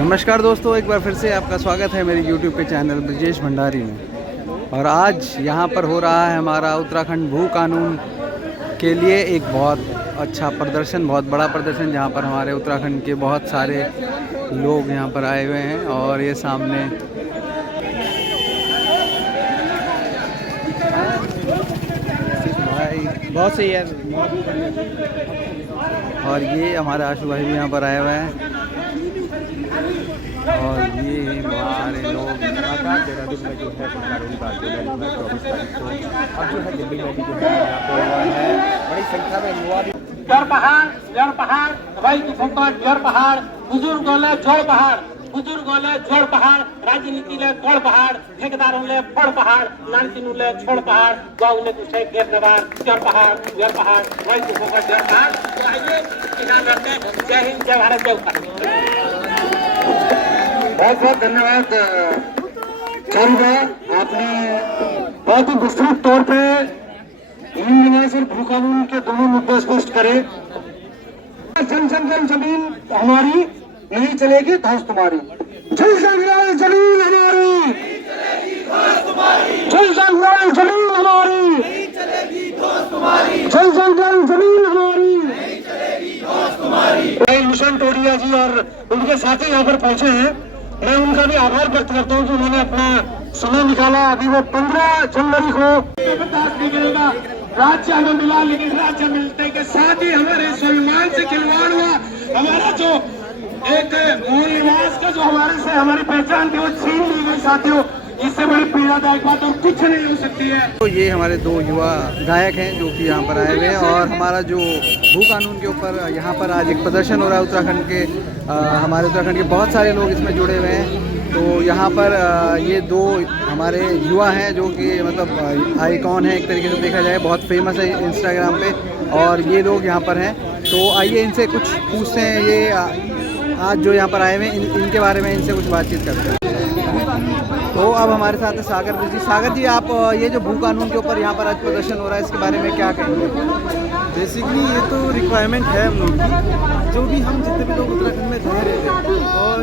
नमस्कार दोस्तों, एक बार फिर से आपका स्वागत है मेरे YouTube के चैनल ब्रजेश भंडारी में। और आज यहाँ पर हो रहा है हमारा उत्तराखंड भू कानून के लिए एक बहुत अच्छा प्रदर्शन, बहुत बड़ा प्रदर्शन, जहाँ पर हमारे उत्तराखंड के बहुत सारे लोग यहाँ पर आए हुए हैं। और ये सामने भाई बहुत सही है। और ये हमारे आशु भाई भी यहाँ पर आए हुए हैं। और ये हमारे लोग देहरादून में जो है कानून का आंदोलन 24 तारीख को अब जो है दिल्ली में भी जो है यहाँ पे हुआ है। बड़ी संख्या में युवा भी जड़ पहाड़ भाई की संकट जड़ पहाड़ बुजुर्ग गोले छोड़ पहाड़ बुजुर्ग गोले छोड़ पहाड़ राजनीति ले छोड़ पहाड़ ठेकेदारों ले फोड़ पहाड़ नानसिनु ले छोड़ पहाड़ गाँव ने कुछ घेर नवार जड़ पहाड़ भाई की संकट जड़ पहाड़। तो आइए किसान लड़ते जय हिंद जय भारत जय उत्तराखंड। बहुत बहुत धन्यवाद चारुदा, आपने बहुत ही विस्तृत तौर पे जमीन निवास और भू कानून के दोनों मुद्दे स्पष्ट करे। जन जंगल जमीन हमारी नहीं चलेगी धौस तुम्हारी, जल जंगल जमीन हमारी, जल जंगल जमीन हमारी, जल जंगल जमीन हमारी। मिशन टोडिया जी और उनके साथी यहाँ पर पहुंचे हैं। मैं उनका भी आभार व्यक्त करता हूँ कि उन्होंने अपना समय निकाला। अभी वो 15 जनवरी को मिलेगा, राज्य हमें मिला, लेकिन राज्य मिलते के साथ ही हमारे सम्मान से खिलवाड़ हुआ। हमारा जो एक मूल निवास का जो हमारे से हमारी पहचान थी वो छीन ली गई साथियों। इससे बड़ी पीड़ादायक बात और कुछ नहीं हो सकती है। तो ये हमारे दो युवा गायक हैं जो कि यहाँ पर आए हुए हैं। और हमारा जो भू कानून के ऊपर यहाँ पर आज एक प्रदर्शन हो रहा है उत्तराखंड के, हमारे उत्तराखंड के बहुत सारे लोग इसमें जुड़े हुए हैं। तो यहाँ पर ये दो हमारे युवा हैं जो कि मतलब आइकॉन है एक तरीके से देखा जाए, बहुत फेमस है इंस्टाग्राम पे। और ये लोग यहाँ पर हैं, तो आइए इनसे कुछ पूछते हैं। ये आज जो यहाँ पर आए हुए हैं इनके बारे में इनसे कुछ बातचीत करते हैं। तो अब हमारे साथ है सागर जी। सागर जी, आप ये जो भू कानून के ऊपर यहाँ पर आज प्रदर्शन हो रहा है इसके बारे में क्या कहेंगे? बेसिकली ये तो रिक्वायरमेंट है हम लोग की, जो भी हम जितने भी लोग उत्तराखंड में रह रहे थे और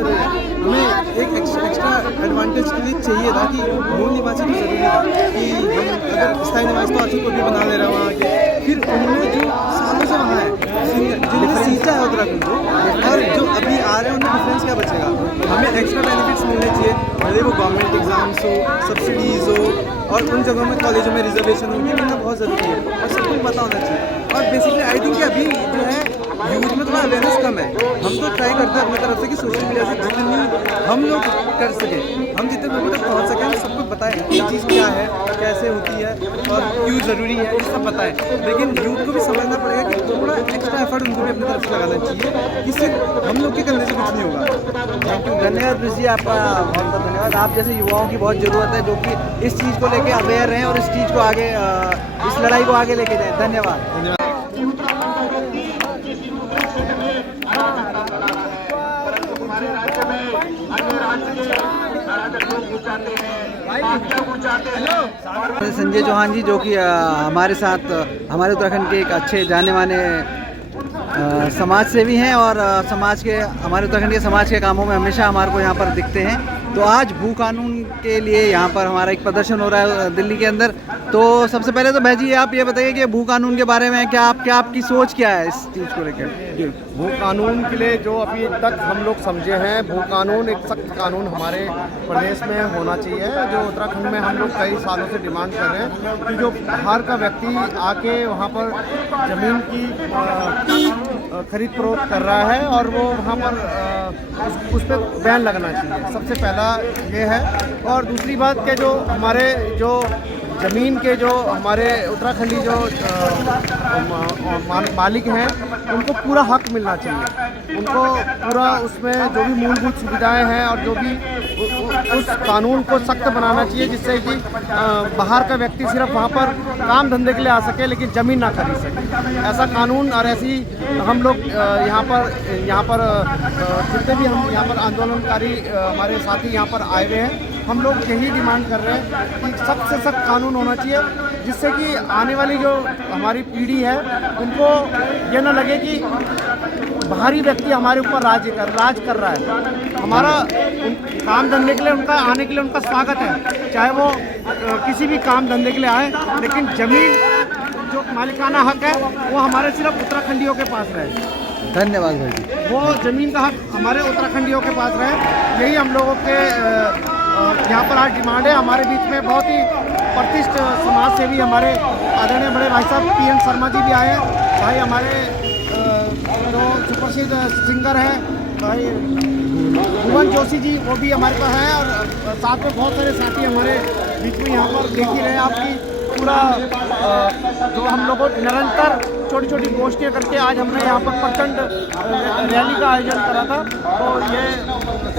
हमें एक एक्स्ट्रा एडवांटेज के लिए चाहिए था कि मूल निवासी तो जरूरी था कि हम अगर स्थायी निवास तो अच्छी कोई भी बना ले रहा है वहाँ के, फिर उन्होंने जो सालों से वहाँ है जिन्होंने सींचा है उत्तराखंड को और जो अभी आ रहे हैं उनका डिफरेंस क्या बचेगा। हमें एक्स्ट्रा बेनिफिट्स मिलने चाहिए, भले वो गवर्नमेंट एग्जाम्स हो, सब्सिडीज़ हो, और उन जगहों में कॉलेजों में रिजर्वेशन होगी, मिलना बहुत ज़रूरी है और सबको पता होना चाहिए। और बेसिकली आई थिंक कि अभी जो है यूथ में थोड़ा अवेयरनेस कम है। हम तो ट्राई करते हैं अपनी तरफ से कि सोशल मीडिया से जितनी हम लोग कर सकें, हम जितने लोगों तक पहुँच सकें, हम सबको बताएं ये चीज़ क्या है, कैसे होती है और क्यों ज़रूरी है, ये सब बताएं। लेकिन यूथ को भी समझना पड़ेगा कि थोड़ा एक्स्ट्रा एफर्ट उनको भी अपनी तरफ से लगाना चाहिए, जिससे हम लोग के करने से कुछ नहीं होगा। थैंक यू, धन्यवाद ऋषि, आपका बहुत बहुत धन्यवाद। आप जैसे युवाओं की बहुत ज़रूरत है जो कि इस चीज़ को लेके अवेयर रहें और इस चीज़ को आगे, इस लड़ाई को आगे लेके जाएं। धन्यवाद। संजय चौहान जी जो कि हमारे साथ हमारे उत्तराखंड के एक अच्छे जाने माने समाज सेवी हैं और हमारे उत्तराखंड के समाज के कामों में हमेशा हमारे को यहाँ पर दिखते हैं। तो आज भू कानून के लिए यहाँ पर हमारा एक प्रदर्शन हो रहा है दिल्ली के अंदर। तो सबसे पहले तो भाई जी आप ये बताइए कि भू कानून के बारे में क्या आपकी सोच क्या है इस चीज़ को लेकर? भू कानून के लिए जो अभी तक हम लोग समझे हैं, भू कानून एक सख्त कानून हमारे प्रदेश में होना चाहिए। जो उत्तराखंड में हम लोग कई सालों से डिमांड कर रहे हैं कि जो बाहर का व्यक्ति आके वहाँ पर ज़मीन की खरीद फरोख्त कर रहा है और वो वहाँ पर उस पर बैन लगना चाहिए, सबसे पहला ये है। और दूसरी बात कि जो हमारे जो ज़मीन के जो हमारे उत्तराखंडी जो मालिक हैं उनको पूरा हक मिलना चाहिए, उनको पूरा उसमें जो भी मूलभूत सुविधाएं हैं और जो भी उस कानून को सख्त बनाना चाहिए, जिससे कि बाहर का व्यक्ति सिर्फ वहाँ पर काम धंधे के लिए आ सके लेकिन ज़मीन ना खरीद सके। ऐसा कानून और ऐसी हम लोग यहाँ पर जितने भी हम यहाँ पर आंदोलनकारी हमारे साथी यहाँ पर आए हुए हैं, हम लोग यही डिमांड कर रहे हैं कि सख्त से सख्त कानून होना चाहिए, जिससे कि आने वाली जो हमारी पीढ़ी है उनको ये ना लगे कि बाहरी व्यक्ति हमारे ऊपर राज कर रहा है। हमारा काम धंधे के लिए उनका आने के लिए उनका स्वागत है, चाहे वो किसी भी काम धंधे के लिए आए, लेकिन जमीन जो मालिकाना हक है वो हमारे सिर्फ उत्तराखंडियों के पास रहे। धन्यवाद भाई जी। वो ज़मीन का हक हमारे उत्तराखंडियों के पास रहे, यही हम लोगों के यहाँ पर आज डिमांड है। हमारे बीच में बहुत ही प्रतिष्ठित समाज सेवी हमारे आदरणीय बड़े भाई साहब PN शर्मा जी भी आए हैं, भाई हमारे जो सुप्रसिद्ध सिंगर हैं भाई भुवन जोशी जी वो भी हमारे पास हैं, और साथ में बहुत सारे साथी हमारे बीच में यहाँ पर देख ही रहे हैं। आपकी पूरा जो हम लोगों निरंतर छोटी छोटी गोष्ठियाँ करके आज हमने यहाँ पर प्रचंड रैली का आयोजन करा था। तो ये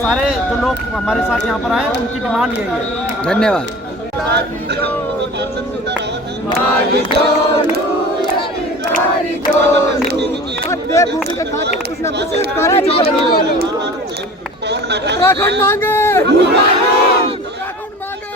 सारे जो लोग हमारे साथ यहाँ पर आए उनकी डिमांड यही है। धन्यवाद। उत्तराखंड मांगे, उत्तराखंड मांगे,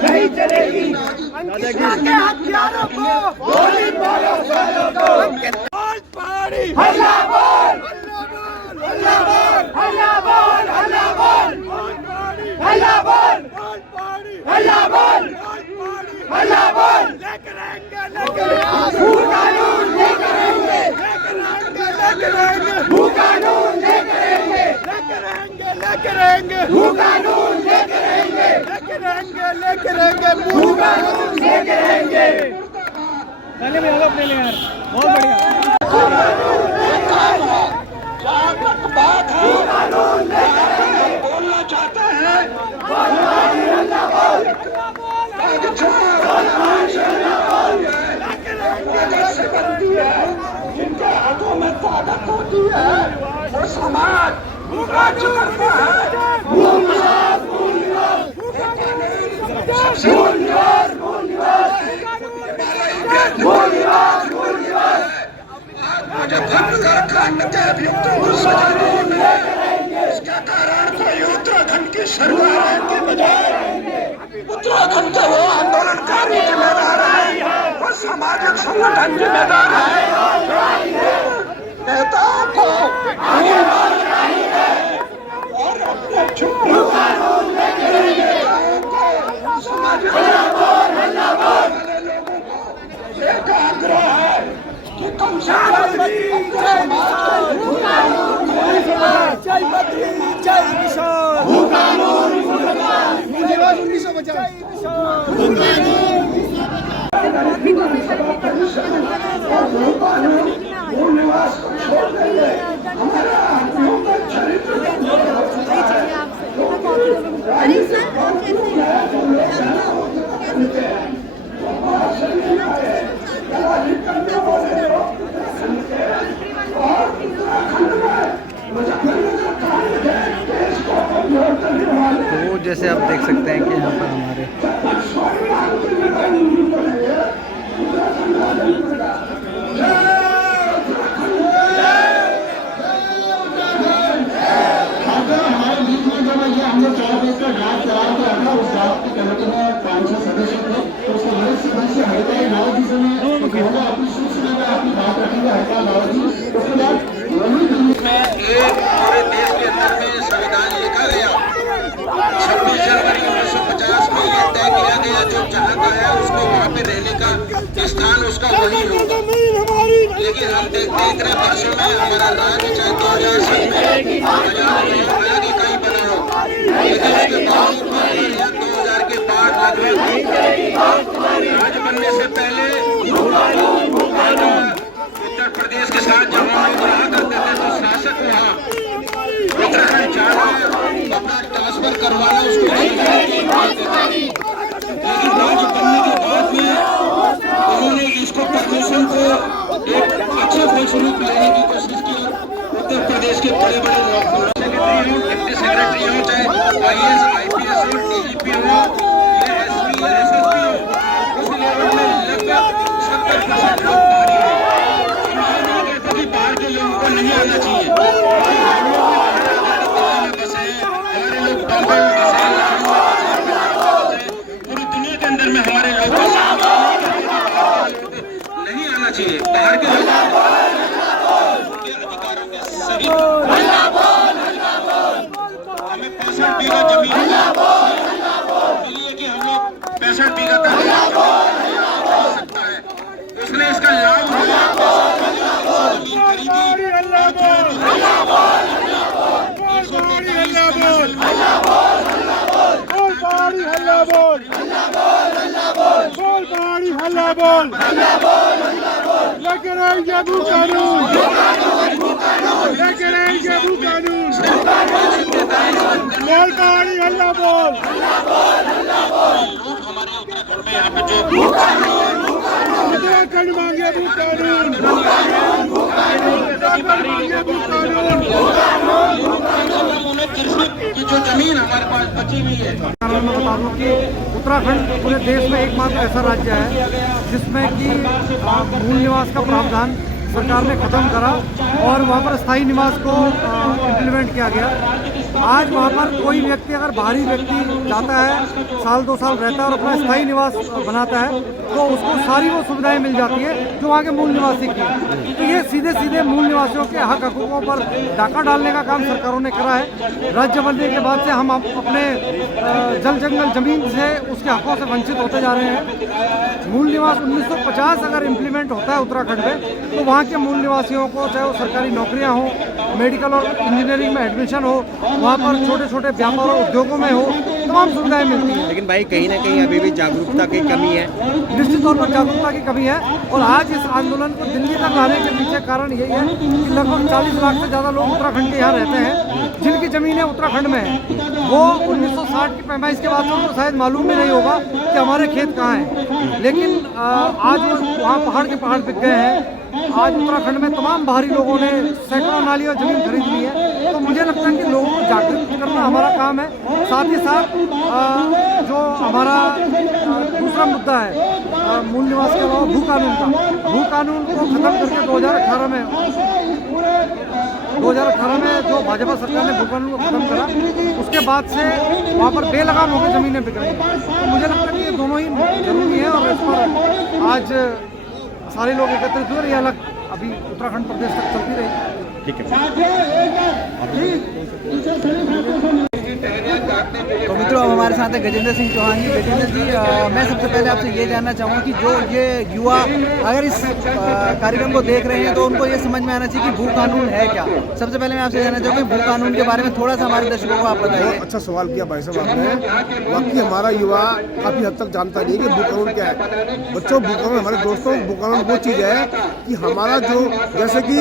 नहीं चलेगी के हथियारों को गोली मारो पहाड़ी हल्ला बोल हल्ला बोल हल्ला बोल हल्ला बोल हल्ला बोल हल्ला बोल हल्ला बोल लेकर आएंगे कानून लेकर आएंगे कानून लेकर आएंगे लेकर आएंगे कानून लेकर आएंगे कानून लेकर आएंगे। पहले भी अपने लिए यार बहुत बढ़िया। बोलना चाहता है जिनके हाथों में ताकत होती है वो समाज भूखा चुका मुजफ्फरनगर खंड के अभियुक्तों इसका कारण कोई उत्तराखंड की सरकार के बजाय उत्तराखंड के वो आंदोलनकारी जिम्मेदार है, वो सामाजिक संगठन जिम्मेदार है। नेताओं को और अपने चुप सामाजिक एक आग्रह है कि कम से तो जैसे आप देख सकते हैं कि यहाँ पर हमारे पूरे देश के अंदर में संविधान लिखा गया 26 जनवरी 1950 में ये तय किया गया जो चाहता है उसको वहाँ पे रहने का स्थान उसका वही होगा। लेकिन हम देख रहे वर्षों में हमारा राज्य चाहे 2007 में अलग इकाई बना हो, लेकिन उसके बावजूद 2000 के बाद राज्य बनने से पहले उत्तर प्रदेश के साथ जब हम लोग रहा करते थे तो शासक वहाँ उत्तराखंड जाना अपना ट्रांसफर करवाना उसको लेकिन राज्य बनने के बाद में उन्होंने इसको परमिशन को एक अच्छे फलस्वरूप लाने की कोशिश की। उत्तर प्रदेश के बड़े बड़े सेक्रेटरी हो, डिप्टी सेक्रेटरी हो, चाहे IAS, IPS हो, DGP हो, या SP या SSP हो, उस लेवल में लगभग 70% लोग बाहरी हैं। हम ये नहीं कहते कि बाहर के लोगों को नहीं आना चाहिए। दिल्ली में बसे हैं, हमारे लोग बम्बई में बसे हैं, लखनऊ में बसे हैं, पंजाब में बसे हैं, पूरी दुनिया के अंदर में हमारे लोग बसे हैं। नहीं आना चाहिए बाहर के लोग के अधिकारों के सही हमें 65 बीघा जमीन मिली है कि हम लोग 65 बीघा का सकता है। उसने इसका लाभ उठाया, जमीन खरीदी लेके रहेंगे भू कानून, लेके रहेंगे भू कानून। बोल पहाड़ी हल्ला बोल। हमारे उत्तराखंड में यहाँ पे जो उत्तराखंड मांगे भू कानून, उत्तराखंड मांगे भू कानून। की जो जमीन हमारे पास बची हुई है। मैं बता दूं कि उत्तराखंड पूरे देश में एकमात्र ऐसा राज्य है जिसमें कि मूल निवास का प्रावधान सरकार ने खत्म करा और वहाँ पर स्थायी निवास को इम्प्लीमेंट किया गया। आज वहाँ पर कोई व्यक्ति अगर बाहरी व्यक्ति जाता है, साल 2 साल रहता है और अपना स्थायी निवास बनाता है तो उसको सारी वो सुविधाएं मिल जाती है जो वहाँ के मूल निवासी की। तो ये सीधे सीधे मूल निवासियों के हक हकूकों पर डाका डालने का काम सरकारों ने करा है। राज्य बनने के बाद से हम अपने जल जंगल जमीन से उसके हकों से वंचित होते जा रहे हैं। मूल निवास 1950 अगर इम्प्लीमेंट होता है उत्तराखंड में तो वहाँ के मूल निवासियों को चाहे वो सरकारी नौकरियाँ हो, मेडिकल और इंजीनियरिंग में एडमिशन हो, वहाँ पर छोटे छोटे व्यापार और उद्योगों में हो, तमाम सुविधाएं मिलती हैं। लेकिन भाई कहीं ना कहीं अभी भी जागरूकता की कमी है। निश्चित तौर पर जागरूकता की कमी है और आज इस आंदोलन को दिल्ली तक लाने के पीछे कारण यही है कि लगभग 40 लाख से ज़्यादा लोग उत्तराखंड के यहाँ रहते हैं जिनकी ज़मीनें उत्तराखंड में हैं। वो 1960 की पैमाइश के बाद उनको शायद मालूम भी नहीं होगा कि हमारे खेत कहाँ हैं, लेकिन आज वो वहाँ पहाड़ के पहाड़ बिक गए हैं। आज उत्तराखंड में तमाम बाहरी लोगों ने सैकड़ों नाली और जमीन खरीद ली है। तो मुझे लगता है कि लोगों को जागरूक करना हमारा काम है। साथ ही साथ जो हमारा दूसरा मुद्दा है मूल निवास के अलावा भू कानून का, भू कानून को खत्म करके 2018 में जो भाजपा सरकार ने भू कानून को खत्म करा उसके बाद से वहाँ पर बेलगाम होकर ज़मीनें बिक रही हैं। तो मुझे लगता है कि ये दोनों ही जरूरी हैं और इस पर आज सारे लोग एकत्रित हुए। ये अलग अभी उत्तराखंड प्रदेश तक चलती रही। ठीक है। तो मित्रों अब हमारे साथ है गजेंद्र सिंह चौहान जी। गजेंद्र जी मैं सबसे पहले आपसे ये जानना चाहूँगा कि जो ये युवा अगर इस कार्यक्रम को देख रहे हैं तो उनको ये समझ में आना चाहिए कि भू कानून है क्या। सबसे पहले मैं आपसे जानना चाहूँगा भू कानून के बारे में थोड़ा सा हमारे दर्शकों को आप बताइए। अच्छा सवाल किया भाई साहब आपने। बाकी हमारा युवा काफ़ी हद तक जानता नहीं है कि भू कानून क्या है। बच्चों भू कानून, हमारे दोस्तों, भू कानून वो चीज़ है कि हमारा जो जैसे कि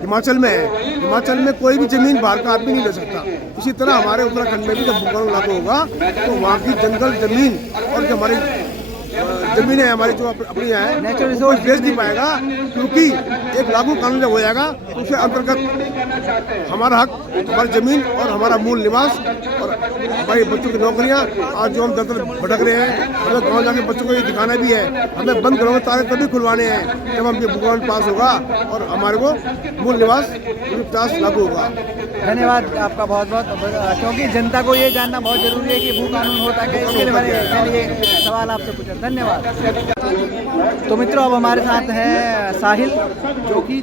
हिमाचल में है, हिमाचल में कोई भी ज़मीन बाहर का आदमी नहीं ले सकता। इसी तरह हमारे उत्तराखंड में भी जब भू कानून लागू होगा तो वहाँ की जंगल जमीन और जो हमारी जमीनें हमारी जो अपनी है नेचुरल उसको रिसोर्स बेच नहीं पाएगा, क्योंकि एक लागू कानून जब हो जाएगा तो उसके अंतर्गत हमारा हक, हमारी जमीन और हमारा मूल निवास और हमारे बच्चों की नौकरियां, आज जो हम दर भटक रहे हैं, हमें गाँव जाके बच्चों को ये दिखाना भी है। हमें बंद घरों में तारे तभी खुलवाने हैं जब हम ये भू कानून पास होगा और हमारे को मूल निवास 50 लागू होगा। धन्यवाद आपका बहुत बहुत, क्योंकि जनता को ये जानना बहुत जरूरी है कि भू कानून होता है इसके बारे में सवाल आपसे पूछा। धन्यवाद। तो मित्रों अब हमारे साथ है साहिल जो कि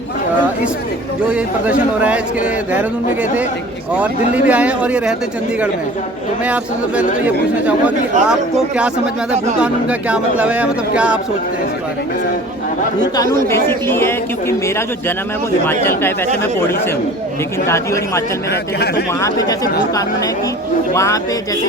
इस जो ये प्रदर्शन हो रहा है इसके लिए देहरादून में गए थे और दिल्ली भी आए हैं और ये रहते चंडीगढ़ में। तो मैं आपसे सबसे पहले तो ये पूछना चाहूँगा कि आपको क्या समझ में आता है भू कानून का क्या मतलब है, मतलब क्या आप सोचते हैं इस बारे में? भू कानून बेसिकली है क्योंकि मेरा जो जन्म है वो हिमाचल का है, वैसे मैं पौड़ी से हूँ लेकिन दादी और हिमाचल में रहते हैं। तो वहाँ पे जैसे भू कानून है कि वहाँ पे जैसे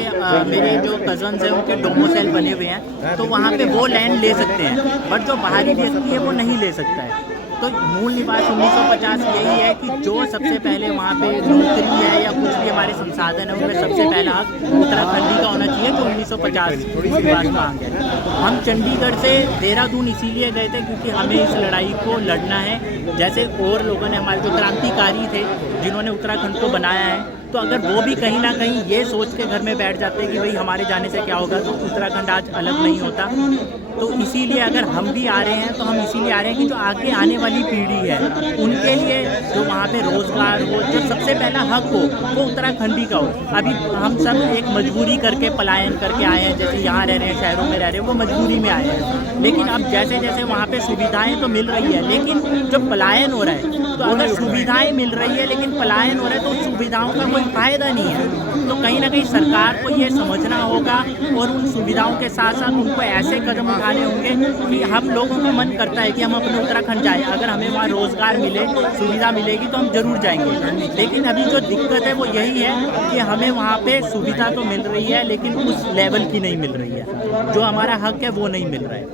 मेरे जो कजन्स हैं उनके डोमोसेल बने हुए हैं तो वहाँ पे वो वो लैंड ले सकते हैं, बट जो बाहरी व्यक्ति है वो नहीं ले सकता है। तो मूल निवास 1950 यही है कि जो सबसे पहले वहाँ पे नौकरी है या कुछ भी हमारे संसाधन है उनमें सबसे पहला हक उत्तराखंडी का होना चाहिए, जो 1950 निवास मांग है। हम चंडीगढ़ से देहरादून इसीलिए गए थे क्योंकि हमें इस लड़ाई को लड़ना है। जैसे और लोगों ने, हमारे जो क्रांतिकारी थे जिन्होंने उत्तराखंड को बनाया है, तो अगर वो भी कहीं ना कहीं ये सोच के घर में बैठ जाते कि भाई हमारे जाने से क्या होगा, तो उत्तराखंड आज अलग नहीं होता। तो इसीलिए अगर हम भी आ रहे हैं तो हम इसीलिए आ रहे हैं कि जो आगे आने वाली पीढ़ी है उनके लिए जो वहाँ पे रोज़गार हो, जो सबसे पहला हक हो वो उत्तराखंडी का हो। अभी हम सब एक मजबूरी करके पलायन करके आए हैं, जैसे यहाँ रह रहे हैं, शहरों में रह रहे हैं, वो मजबूरी में आए हैं। लेकिन अब जैसे जैसे वहाँ पे सुविधाएँ तो मिल रही है, लेकिन जो पलायन हो रहा है, तो अगर सुविधाएँ मिल रही है लेकिन पलायन हो रहा है तो उन सुविधाओं का कोई फ़ायदा नहीं है। तो कहीं ना कहीं सरकार को ये समझना होगा और उन सुविधाओं के साथ साथ उनको ऐसे कदम उठाने होंगे कि हम लोगों का मन करता है कि हम अपने उत्तराखंड जाएं, अगर हमें वहाँ रोज़गार मिले, सुविधा मिलेगी तो हम ज़रूर जाएंगे। लेकिन अभी जो दिक्कत है वो यही है कि हमें वहाँ पे सुविधा तो मिल रही है लेकिन उस लेवल की नहीं मिल रही है, जो हमारा हक है वो नहीं मिल रहा है।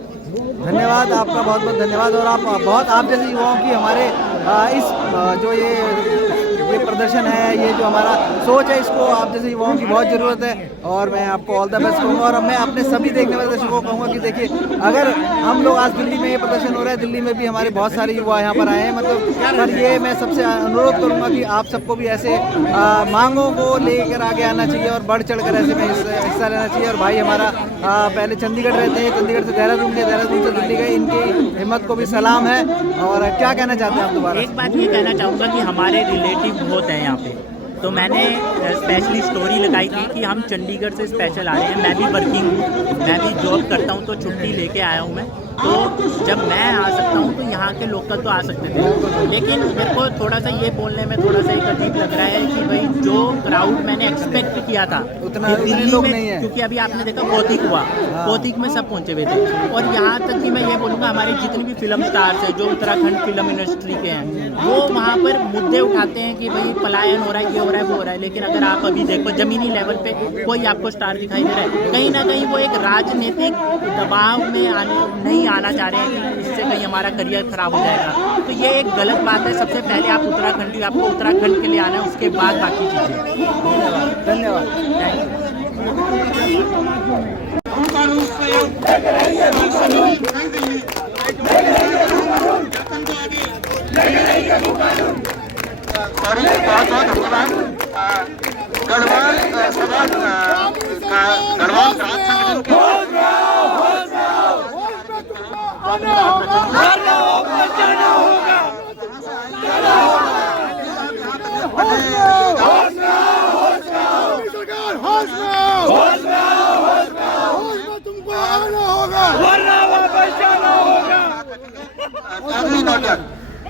धन्यवाद आपका, बहुत बहुत धन्यवाद। और आप जैसे युवाओं की हमारे इस जो ये प्रदर्शन है, ये जो हमारा सोच है, इसको आप जैसे युवाओं की बहुत ज़रूरत है। और मैं आपको ऑल द बेस्ट कहूँगा। और मैं अपने सभी देखने वाले दर्शकों को कहूँगा कि देखिए, अगर हम लोग आज दिल्ली में ये प्रदर्शन हो रहा है, दिल्ली में भी हमारे बहुत सारे युवा यहाँ पर आए हैं, मतलब पर ये मैं सबसे अनुरोध करूँगा कि आप सबको भी ऐसे मांगों को लेकर आगे आना चाहिए और बढ़ चढ़ कर ऐसे में हिस्सा लेना चाहिए। और भाई हमारा पहले चंडीगढ़ रहते हैं, चंडीगढ़ से देहरादून गए, देहरादून से दिल्ली गए, इनकी हिम्मत को भी सलाम है। और क्या कहना चाहते हैं आप दोबारा? एक बात ये कहना चाहूँगा कि हमारे रिलेटिव बहुत हैं यहाँ पे, तो मैंने स्पेशली स्टोरी लगाई थी कि हम चंडीगढ़ से स्पेशल आ रहे हैं। मैं भी वर्किंग हूँ, मैं भी जॉब करता हूँ, तो छुट्टी लेके आया हूँ मैं। तो जब मैं आ सकता हूँ तो यहाँ के लोकल तो आ सकते थे, लेकिन मेरे को थोड़ा सा ये बोलने में थोड़ा सा एक अजीब लग रहा है कि भाई जो क्राउड मैंने एक्सपेक्ट किया था उतना लोग नहीं है, क्योंकि अभी आपने देखा कौतिक हुआ, कौतिक में सब पहुँचे हुए थे। और यहाँ तक कि मैं ये बोलूँगा हमारे जितने भी फिल्म स्टार्स हैं जो उत्तराखंड फिल्म इंडस्ट्री के हैं, वो वहाँ पर मुद्दे उठाते हैं कि भाई पलायन हो रहा है, ये हो रहा है, वो हो रहा है। लेकिन अगर आप अभी देखो ज़मीनी लेवल पे कोई आपको स्टार दिखाई दे रहा है, कहीं ना कहीं वो एक राजनीतिक दबाव में नहीं आना चाह रहे हैं कि इससे कहीं हमारा करियर खराब हो जाएगा। तो ये एक गलत बात है। सबसे पहले आप उत्तराखंडी, आपको उत्तराखंड के लिए आना है, उसके बाद बाकी चीज़ें। धन्यवाद। गढ़वाल समाज गढ़वाल संगठन के तुमको आना होगा, वरना वापस जाना होगा।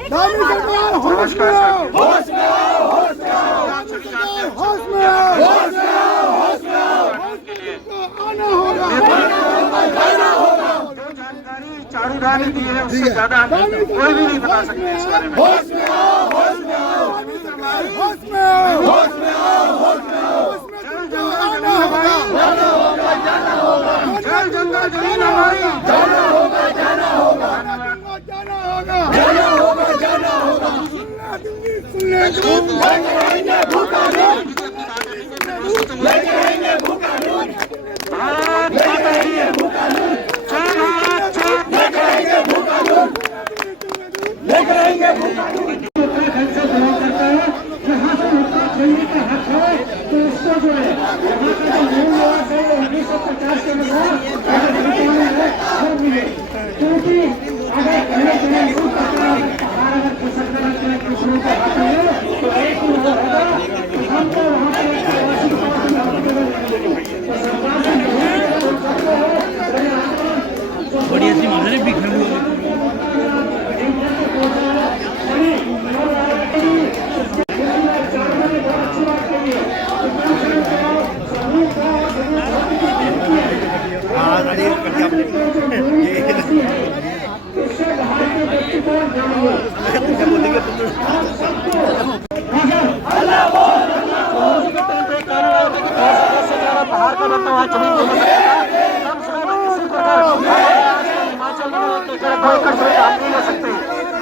दामी सरकार होश में आओ, होश में आओ, होश में आओ, होश में आओ, होश में आओ, होश में आओ। तुमको आना होगा, जाना होगा। जो जानकारी चारू धाम ने दी है उससे ज्यादा कोई भी नहीं बता सकते इस बारे में। होश में आओ, होश में आओ, दामी सरकार होश में आओ, होश में आओ, होश में आओ। तुमको आना होगा, जाना होगा, जाना होगा। जय गंगा जमुना माई, जाना होगा, जाना होगा, जाना होगा, जाना होगा, जाना होगा। सुनने दूँ, लेके आएंगे भूखा दूध, लेके आएंगे भूखा दूध, लेके आएंगे भूखा दूध, लेके आएंगे भूखा दूध, लेके आएंगे भूखा दूध। उत्तराखंड से बिलोंग करता है, यहाँ से उत्तराखंडी का हक है, तो इसको जो है यहाँ का जो मूल निवास है वो 1950 के अनुसार मिले, क्योंकि अगर पहले जगह शुरू करता है अगर सरकार के शुरू का हक है तो एक ही होगा, हमको वहाँ पे बढ़िया सी मामले बिखरे हुए बाहर का बनता हुआ 2 एकड़ जमीन हम नहीं ले सकते।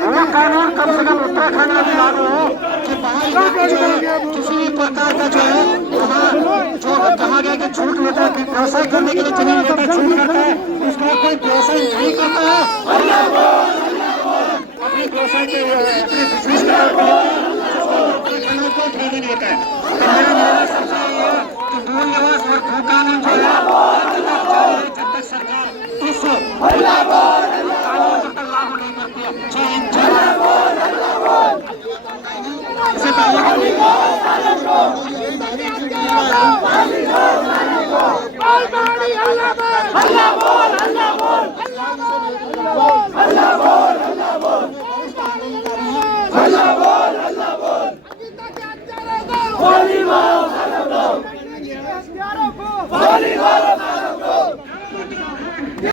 वो कानून कम से कम उत्तराखंड में भी लागू हो कि बाहरी व्यक्ति जो है किसी भी प्रकार का जो है वहाँ जो कहा गया कि छूट लेता है, व्यवसाय करने के लिए जमीन लेता है, छूट करता है, उसका कोई व्यवसाय नहीं करता है, अपने व्यवसाय के अपने बिजनेस को फायदा नहीं होता है। तो मेरा सबसे ये है कि मूल निवास और भू कानून जो है जब तक सरकार इस कानून जब तक लागू नहीं करती है। जय हिंद, जय भारत। इससे पहले